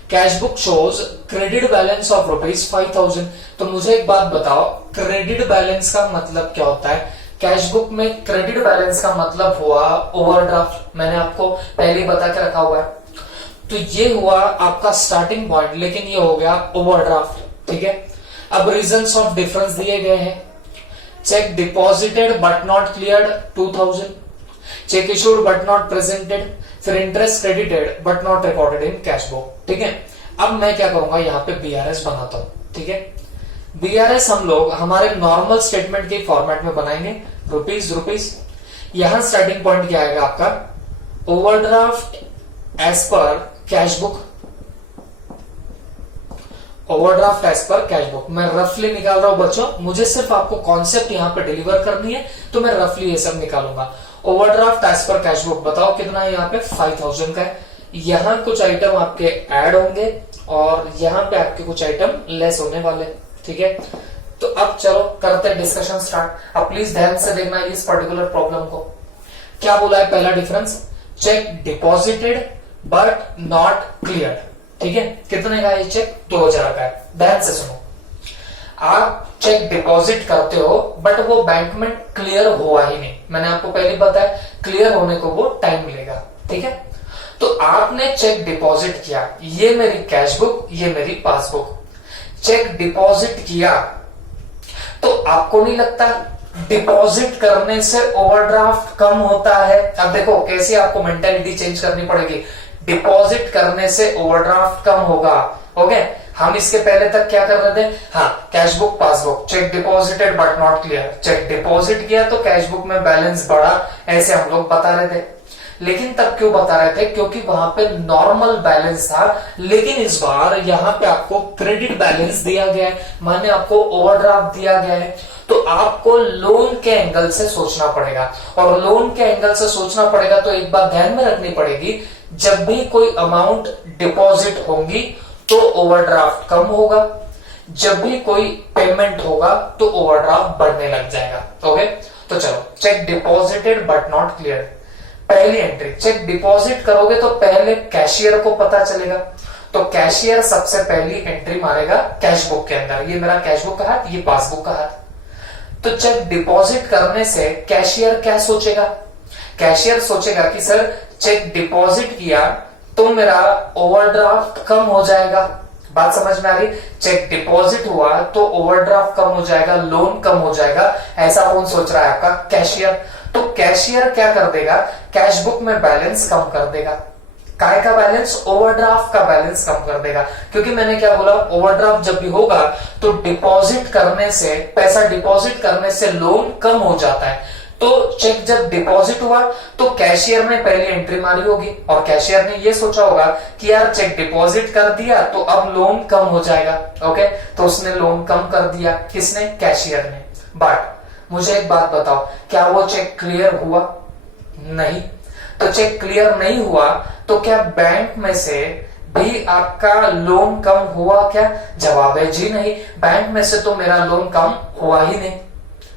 Cash book shows credit balance of ₹5000। तो मुझे एक बात बताओ, क्रेडिट बैलेंस का मतलब क्या होता है? कैश बुक में क्रेडिट बैलेंस का मतलब हुआ ओवरड्राफ्ट, मैंने आपको पहले ही बता के रखा हुआ है। तो ये हुआ आपका स्टार्टिंग पॉइंट, लेकिन ये हो गया ओवरड्राफ्ट। ठीक है, अब रीजंस ऑफ डिफरेंस दिए गए हैं। Cheque deposited but not cleared 2000, cheque issued but not presented, फिर interest credited but not recorded in cash book. ठीक है, अब मैं क्या करूंगा, यहाँ पे बीआरएस बनाता हूं। ठीक है, बीआरएस हम लोग हमारे नॉर्मल स्टेटमेंट के फॉर्मेट में बनाएंगे, रुपीज। यहां स्टार्टिंग पॉइंट क्या आएगा आपका, overdraft as per cash book, overdraft as per cash book. मैं रफली निकाल रहा हूं बच्चों, मुझे सिर्फ आपको कॉन्सेप्ट यहां पे डिलीवर करनी है, तो मैं रफली ये सब निकालूंगा। Overdraft as per cash book बताओ कितना है, यहाँ पे 5000 का है। यहां कुछ आइटम आपके ऐड होंगे और यहां पे आपके कुछ आइटम लेस होने वाले। ठीक है, तो अब चलो करते हैं डिस्कशन स्टार्ट। अब प्लीज ध्यान से देखना इस पर्टिकुलर प्रॉब्लम को। क्या बोला है पहला difference, check deposited but not clear. ठीक है, कितने का है चेक, 2000 का है। ध्यान से सुनो, आप चेक डिपॉजिट करते हो बट वो बैंक में क्लियर हुआ ही नहीं। मैंने आपको पहले बताया क्लियर होने को वो टाइम लेगा। ठीक है, तो आपने चेक डिपॉजिट किया, ये मेरी कैश बुक, ये मेरी पासबुक। चेक डिपॉजिट किया तो आपको नहीं लगता डिपॉजिट करने से ओवरड्राफ्ट कम होता है? अब देखो कैसे आपको मेंटालिटी चेंज करनी पड़ेगी, डिपॉजिट करने से ओवरड्राफ्ट कम होगा। ओके, हम इसके पहले तक क्या कर रहे थे, हाँ cash book passbook, cheque deposited but not clear, cheque deposit किया तो कैश बुक में बैलेंस बढ़ा, ऐसे हम लोग बता रहे थे। लेकिन तब क्यों बता रहे थे, क्योंकि वहां पे नॉर्मल बैलेंस था। लेकिन इस बार यहाँ पे आपको क्रेडिट बैलेंस दिया गया है, माने आपको ओवरड्राफ्ट दिया गया है, तो आपको लोन के एंगल से सोचना पड़ेगा। और लोन के एंगल से सोचना पड़ेगा तो एक बात ध्यान में रखनी पड़ेगी, जब भी कोई अमाउंट डिपॉजिट होगी तो ओवरड्राफ्ट कम होगा, जब भी कोई पेमेंट होगा तो ओवरड्राफ्ट बढ़ने लग जाएगा। ओके, तो चलो check deposited but not clear, पहली एंट्री। चेक डिपॉजिट करोगे तो पहले कैशियर को पता चलेगा, तो कैशियर सबसे पहली एंट्री मारेगा कैश बुक के अंदर। ये मेरा कैश बुक का हाथ, ये पासबुक का हाथ। तो चेक डिपॉजिट करने से कैशियर क्या सोचेगा, कैशियर सोचेगा कि सर चेक डिपॉजिट किया तो मेरा ओवरड्राफ्ट कम हो जाएगा। बात समझ में आ रही, चेक डिपॉजिट हुआ तो ओवरड्राफ्ट कम हो जाएगा, लोन कम हो जाएगा, ऐसा कौन सोच रहा है, आपका कैशियर। तो कैशियर क्या कर देगा, कैश बुक में बैलेंस कम कर देगा। काय का बैलेंस, ओवरड्राफ्ट का बैलेंस कम कर देगा। क्योंकि मैंने क्या बोला, ओवरड्राफ्ट जब भी होगा तो डिपॉजिट करने से, पैसा डिपॉजिट करने से लोन कम हो जाता है। तो चेक जब डिपॉजिट हुआ तो कैशियर ने पहली एंट्री मारी होगी और कैशियर ने ये सोचा होगा कि यार चेक डिपॉजिट कर दिया तो अब लोन कम हो जाएगा। ओके, तो उसने लोन कम कर दिया, किसने, कैशियर ने। बट मुझे एक बात बताओ, क्या वो चेक क्लियर हुआ? नहीं। तो चेक क्लियर नहीं हुआ तो क्या बैंक में से भी आपका लोन कम हुआ क्या? जवाब है जी नहीं, बैंक में से तो मेरा लोन कम हुआ ही नहीं।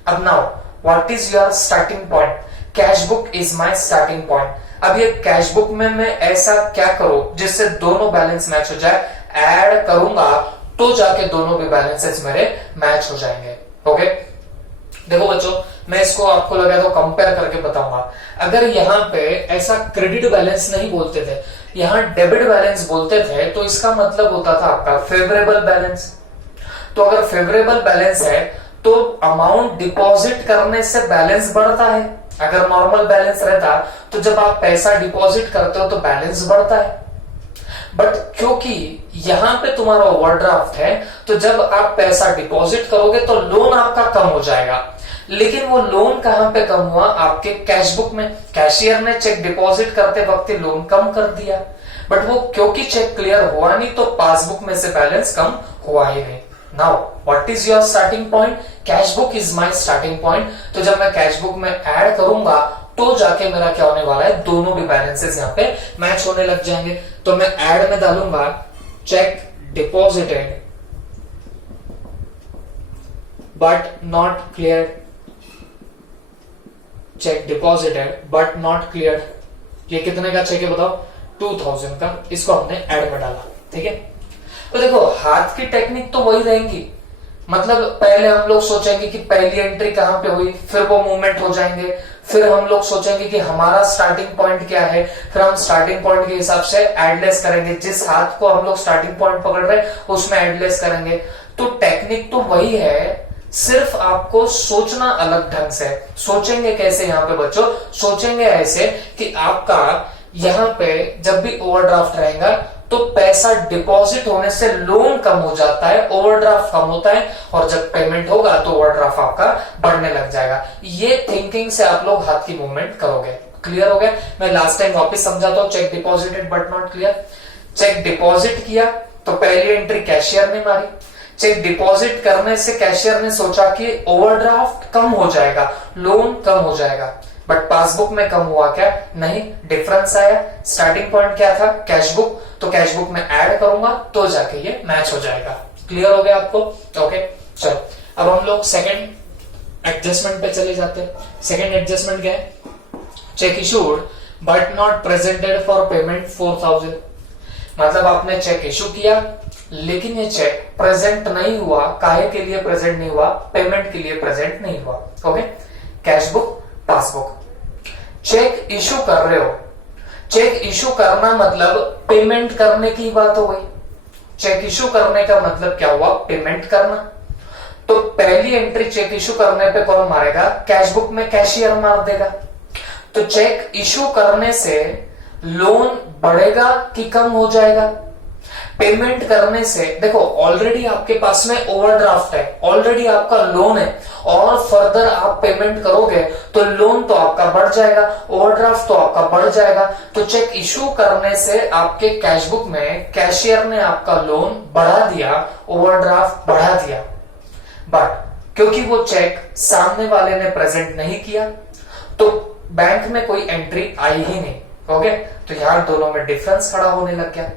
अब now what is your starting point, cash book is my starting point. अब ये कैश बुक में मैं ऐसा क्या करूं जिससे दोनों बैलेंस मैच हो जाए, ऐड करूंगा तो जाके दोनों भी बैलेंसेस मेरे मैच हो जाएंगे। ओके, देखो बच्चों मैं इसको आपको लगा तो कंपेयर करके बताऊंगा। अगर यहाँ पे ऐसा क्रेडिट बैलेंस नहीं बोलते थे, यहाँ डेबिट बैलेंस बोलते थे, तो इसका मतलब होता था आपका फेवरेबल बैलेंस। तो अगर फेवरेबल बैलेंस है तो अमाउंट डिपॉजिट करने से बैलेंस बढ़ता है। अगर नॉर्मल बैलेंस रहता तो जब आप पैसा डिपॉजिट करते हो तो बैलेंस बढ़ता है। बट क्योंकि यहां पे तुम्हारा ओवरड्राफ्ट है, तो जब आप पैसा डिपॉजिट करोगे तो लोन आपका कम हो जाएगा। लेकिन वो लोन कहां पे कम हुआ? आपके कैश बुक में। कैशियर ने चेक डिपॉजिट करते वक्त लोन कम कर दिया, बट वो क्योंकि चेक क्लियर हुआ नहीं तो पासबुक में से बैलेंस कम हुआ ही नहीं। Now what is your starting point? Cash book is my starting point. तो जब मैं कैश बुक में ऐड करूंगा तो जाके मेरा क्या होने वाला है, दोनों भी बैलेंसेस यहाँ पे मैच होने लग जाएंगे। तो मैं ऐड में डालूंगा check deposited but not clear, check deposited but not clear. ये कितने का चेक है बताओ? 2000 का। इसको हमने ऐड में डाला, ठीक है। तो देखो हाथ की टेक्निक तो वही रहेंगी। मतलब पहले हम लोग सोचेंगे कि पहली एंट्री कहां पे हुई, फिर वो मूवमेंट हो जाएंगे। फिर हम लोग सोचेंगे कि हमारा स्टार्टिंग पॉइंट क्या है, फिर हम स्टार्टिंग पॉइंट के हिसाब से एडलेस करेंगे। जिस हाथ को हम लोग स्टार्टिंग पॉइंट पकड़ रहे हैं उसमें एडलेस करेंगे। तो टेक्निक तो वही है, सिर्फ आपको सोचना अलग ढंग से। सोचेंगे कैसे यहाँ पे बच्चों? सोचेंगे ऐसे कि आपका यहाँ पे जब भी ओवरड्राफ्ट रहेगा तो पैसा डिपॉजिट होने से लोन कम हो जाता है, ओवरड्राफ्ट कम होता है, और जब पेमेंट होगा तो ओवरड्राफ्ट आपका बढ़ने लग जाएगा। ये थिंकिंग से आप लोग हाथ की मूवमेंट करोगे। क्लियर हो गया? मैं लास्ट टाइम वापस समझाता हूं। Cheque deposited but not clear. Cheque deposit किया तो पहली एंट्री कैशियर ने मारी। चेक डिपॉजिट करने से कैशियर ने सोचा कि ओवरड्राफ्ट कम हो जाएगा, लोन कम हो जाएगा, बट पासबुक में कम हुआ क्या? नहीं, डिफरेंस आया। स्टार्टिंग पॉइंट क्या था? Cash book. तो कैश बुक में ऐड करूंगा तो जाके ये मैच हो जाएगा। क्लियर हो गया आपको? ओके, चलो अब हम लोग सेकंड एडजस्टमेंट पे चले जाते हैं। सेकंड एडजस्टमेंट क्या है? Check issued but not presented for payment 4000। मतलब आपने चेक इशू किया लेकिन ये चेक प्रेजेंट नहीं हुआ। काहे के लिए प्रेजेंट नहीं हुआ? पेमेंट के लिए प्रेजेंट नहीं हुआ। Okay, cash book, passbook. Cheque issue कर रहे हो, चेक इशू करना मतलब पेमेंट करने की बात हो गई। चेक इशू करने का मतलब क्या हुआ? पेमेंट करना। तो पहली एंट्री चेक इशू करने पे कौन मारेगा? कैश बुक में कैशियर मार देगा। तो चेक इशू करने से लोन बढ़ेगा कि कम हो जाएगा? पेमेंट करने से देखो ऑलरेडी आपके पास में ओवरड्राफ्ट है, ऑलरेडी आपका लोन है, और फर्दर आप पेमेंट करोगे तो लोन तो आपका बढ़ जाएगा, ओवरड्राफ्ट तो आपका बढ़ जाएगा। तो चेक इशू करने से आपके कैश बुक में कैशियर ने आपका लोन बढ़ा दिया, ओवरड्राफ्ट बढ़ा दिया। बट क्योंकि वो चेक सामने वाले ने प्रेजेंट नहीं किया तो बैंक में कोई एंट्री आई ही नहीं। ओके, तो यहां दोनों में डिफरेंस खड़ा होने लग गया।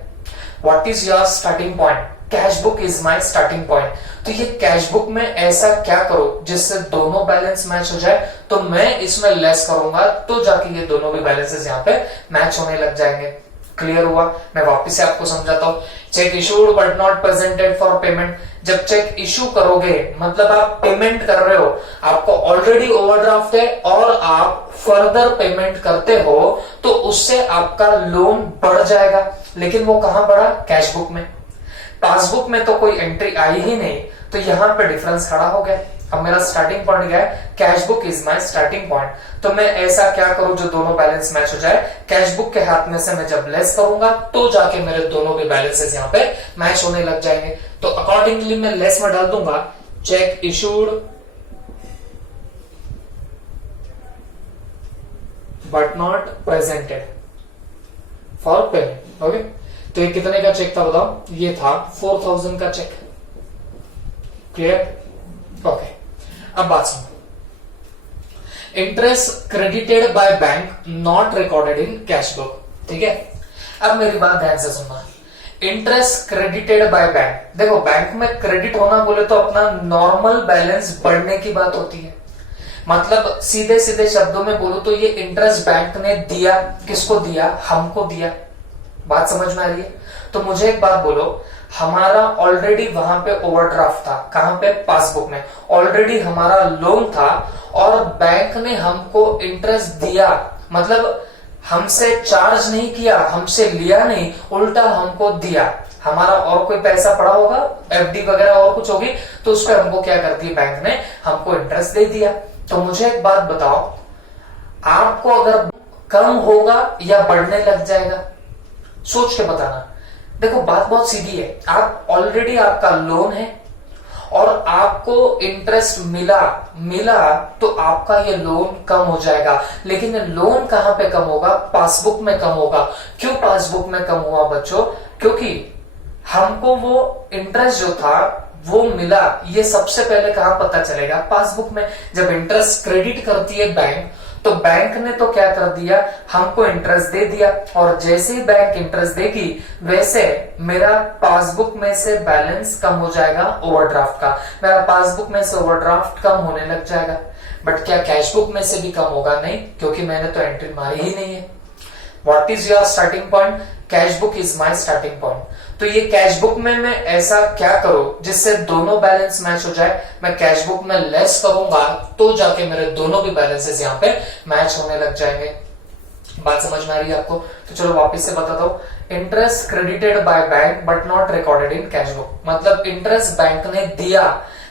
What is your starting point? Cash book is my starting point. तो ये कैश बुक में ऐसा क्या करो जिससे दोनों बैलेंस मैच हो जाए? तो मैं इसमें लेस करूंगा तो जाके ये दोनों भी बैलेंसेस यहाँ पे मैच होने लग जाएंगे। क्लियर हुआ? मैं वापस से आपको समझाता हूँ। Check issued but not presented for payment. जब चेक इशू करोगे मतलब आप पेमेंट कर रहे हो, आपको ऑलरेडी ओवरड्राफ्ट है और आप फर्दर पेमेंट करते हो तो उससे आपका लोन बढ़ जाएगा। लेकिन वो कहां बढ़ा? कैश बुक में। पासबुक में तो कोई एंट्री आई ही नहीं, तो यहां पे डिफरेंस खड़ा हो गया। अब मेरा स्टार्टिंग पॉइंट क्या है? Cash book is my starting point. तो मैं ऐसा क्या करूं जो दोनों बैलेंस मैच हो जाए? कैश बुक के हाथ में से मैं जब लेस करूंगा तो जाके मेरे दोनों भी बैलेंसेस यहाँ पे मैच होने लग जाएंगे। तो अकॉर्डिंगली मैं लेस में डाल दूंगा check issued but not presented for payment. Okay, तो ये कितने का चेक था बताओ? ये था 4000 का चेक। क्लियर? ओके, अब बात सुनो। Interest credited by bank not recorded in cash book. ठीक है, अब मेरी बात ध्यान से सुनना। इंटरेस्ट क्रेडिटेड बाय बैंक, देखो बैंक में क्रेडिट होना बोले तो अपना नॉर्मल बैलेंस बढ़ने की बात होती है। मतलब सीधे सीधे शब्दों में बोलूं तो ये इंटरेस्ट बैंक ने दिया, किसको दिया? हमको दिया। बात समझ में आ रही है? तो मुझे एक बात बोलो, हमारा ऑलरेडी वहां पे ओवरड्राफ्ट था। कहां पे? पासबुक में। ऑलरेडी हमारा लोन था और बैंक ने हमको इंटरेस्ट दिया, मतलब हमसे चार्ज नहीं किया, हमसे लिया नहीं, उल्टा हमको दिया। हमारा और कोई पैसा पड़ा होगा, एफडी वगैरह और कुछ होगी, तो उस पर हमको क्या कर दिया बैंक ने, हमको इंटरेस्ट दे दिया। तो मुझे एक बात बताओ, आपको अगर कम होगा या बढ़ने लग जाएगा, सोच के बताना। देखो बात बहुत सीधी है, आप ऑलरेडी आपका लोन है और आपको इंटरेस्ट मिला तो आपका ये लोन कम हो जाएगा। लेकिन लोन कहां पे कम होगा, पासबुक में कम होगा। क्यों पासबुक में कम हुआ बच्चों, क्योंकि हमको वो इंटरेस्ट जो था वो मिला, ये सबसे पहले कहां पता चलेगा, पासबुक में। जब इंटरेस्ट क्रेडिट करती है बैंक, तो बैंक ने तो क्या कर दिया, हमको इंटरेस्ट दे दिया, और जैसे ही बैंक इंटरेस्ट देगी वैसे मेरा पासबुक में से बैलेंस कम हो जाएगा ओवरड्राफ्ट का, मेरा पासबुक में से ओवरड्राफ्ट कम होने लग जाएगा। बट क्या कैशबुक में से भी कम होगा? नहीं, क्योंकि मैंने तो एंट्री मारी ही नहीं है। What is your starting point? Cashbook is my starting point. तो ये कैशबुक में मैं ऐसा क्या करूं जिससे दोनों बैलेंस मैच हो जाए? मैं कैशबुक में लेस करूंगा तो जाके मेरे दोनों भी बैलेंसेस यहाँ पे मैच होने लग जाएंगे। बात समझ में आ रही है आपको? तो चलो वापस से बताता हूं। Interest credited by bank but not recorded in cashbook, मतलब इंटरेस्ट बैंक ने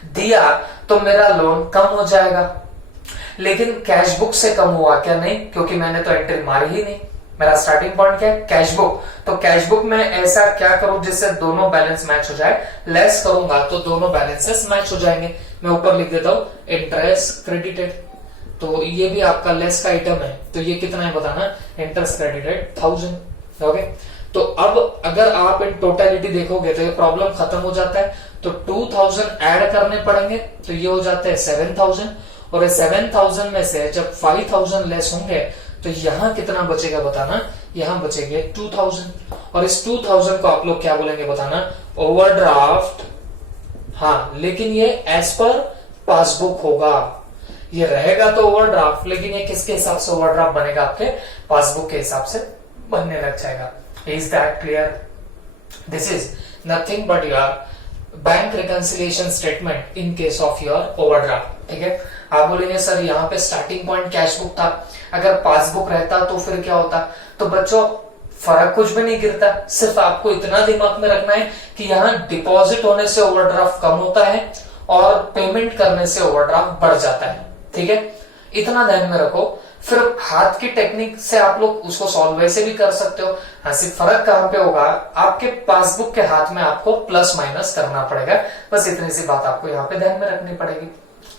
दिया तो मेरा लोन कम हो जाएगा, लेकिन कैशबुक से कम हुआ क्या? नहीं, क्योंकि मैंने तो एंट्री मारी ही नहीं। मेरा स्टार्टिंग पॉइंट क्या है? कैशबुक। तो कैशबुक में ऐसा क्या करूं जिससे दोनों बैलेंस मैच हो जाए? लेस करूंगा तो दोनों बैलेंसेस मैच हो जाएंगे। मैं ऊपर लिख देता हूं इंटरेस्ट क्रेडिटेड, तो ये भी आपका लेस का आइटम है, तो ये कितना है बताना, इंटरेस्ट क्रेडिटेड 1000। ओके, तो अब अगर आप इन टोटलिटी देखोगे तो ये प्रॉब्लम खत्म हो जाता है। तो 2000 ऐड करने पड़ेंगे, तो ये हो जाते हैं 7000, और 7000 में से जब 5000 लेस होंगे तो यहां कितना बचेगा बताना, यहां बचेंगे 2000, और इस 2000 को आप लोग क्या बोलेंगे बताना, ओवरड्राफ्ट। हाँ, लेकिन ये एज पर पासबुक होगा, ये रहेगा तो ओवरड्राफ्ट, लेकिन ये किसके हिसाब से ओवरड्राफ्ट बनेगा? आपके पासबुक के हिसाब से बनने लग जाएगा। Is that clear? This is nothing but your bank reconciliation statement in case of your overdraft. ठीक है, आप बोलेंगे सर यहाँ पे स्टार्टिंग पॉइंट कैशबुक था, अगर पासबुक रहता तो फिर क्या होता? तो बच्चों फर्क कुछ भी नहीं गिरता, सिर्फ आपको इतना दिमाग में रखना है कि यहाँ डिपॉजिट होने से ओवरड्राफ्ट कम होता है और पेमेंट करने से ओवरड्राफ्ट बढ़ जाता है। ठीक है, इतना ध्यान में रखो। फिर हाथ की टेक्निक से आप लोग उसको सॉल्व वैसे भी कर सकते हो। हाँ, सिर्फ फर्क कहां पे होगा, आपके पासबुक के हाथ में आपको प्लस माइनस करना पड़ेगा, बस इतनी सी बात आपको यहाँ पे ध्यान में रखनी पड़ेगी।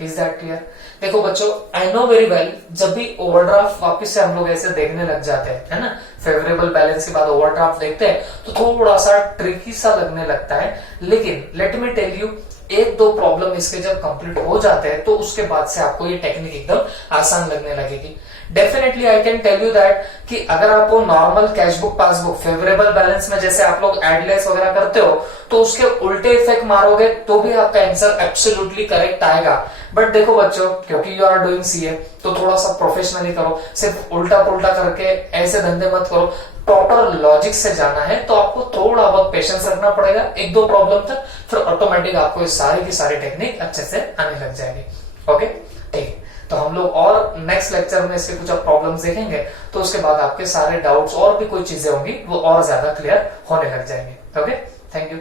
Is that clear? देखो बच्चों, आई नो वेरी वेल, जब भी ओवरड्राफ्ट वापस से हम लोग ऐसे देखने लग जाते हैं, है ना, फेवरेबल बैलेंस के बाद ओवरड्राफ्ट देखते हैं तो थोड़ा सा ट्रिकी सा लगने लगता है। लेकिन लेट मी टेल यू, एक दो प्रॉब्लम इसके जब कंप्लीट हो जाते हैं तो उसके बाद से आपको ये टेक्निक एकदम आसान लगने लगेगी। Definitely I can tell you that कि अगर आपको normal cashbook passbook favourable balance में जैसे आप लोग एडलेस वगैरह करते हो तो उसके उल्टे इफेक्ट मारोगे तो भी आपका आंसर एब्सोल्युटली करेक्ट आएगा। बट देखो बच्चों, क्योंकि यू आर डूइंग सीए तो थोड़ा सा प्रोफेशनली करो, सिर्फ उल्टा पुल्टा करके ऐसे धंधे मत करो, प्रॉपर लॉजिक से जाना है तो आपको थोड़ा बहुत पेशेंस रखना पड़ेगा एक दो प्रॉब्लम तक, फिर ऑटोमेटिक आपको ये सारी की सारी टेक्निक अच्छे से आने लग जाएगी। ओके, ठीक। तो हम लोग और नेक्स्ट लेक्चर में इसके कुछ प्रॉब्लम्स देखेंगे, तो उसके बाद आपके सारे डाउट्स और भी कोई चीजें होंगी वो और ज्यादा क्लियर होने लग जाएंगे। Okay, thank you.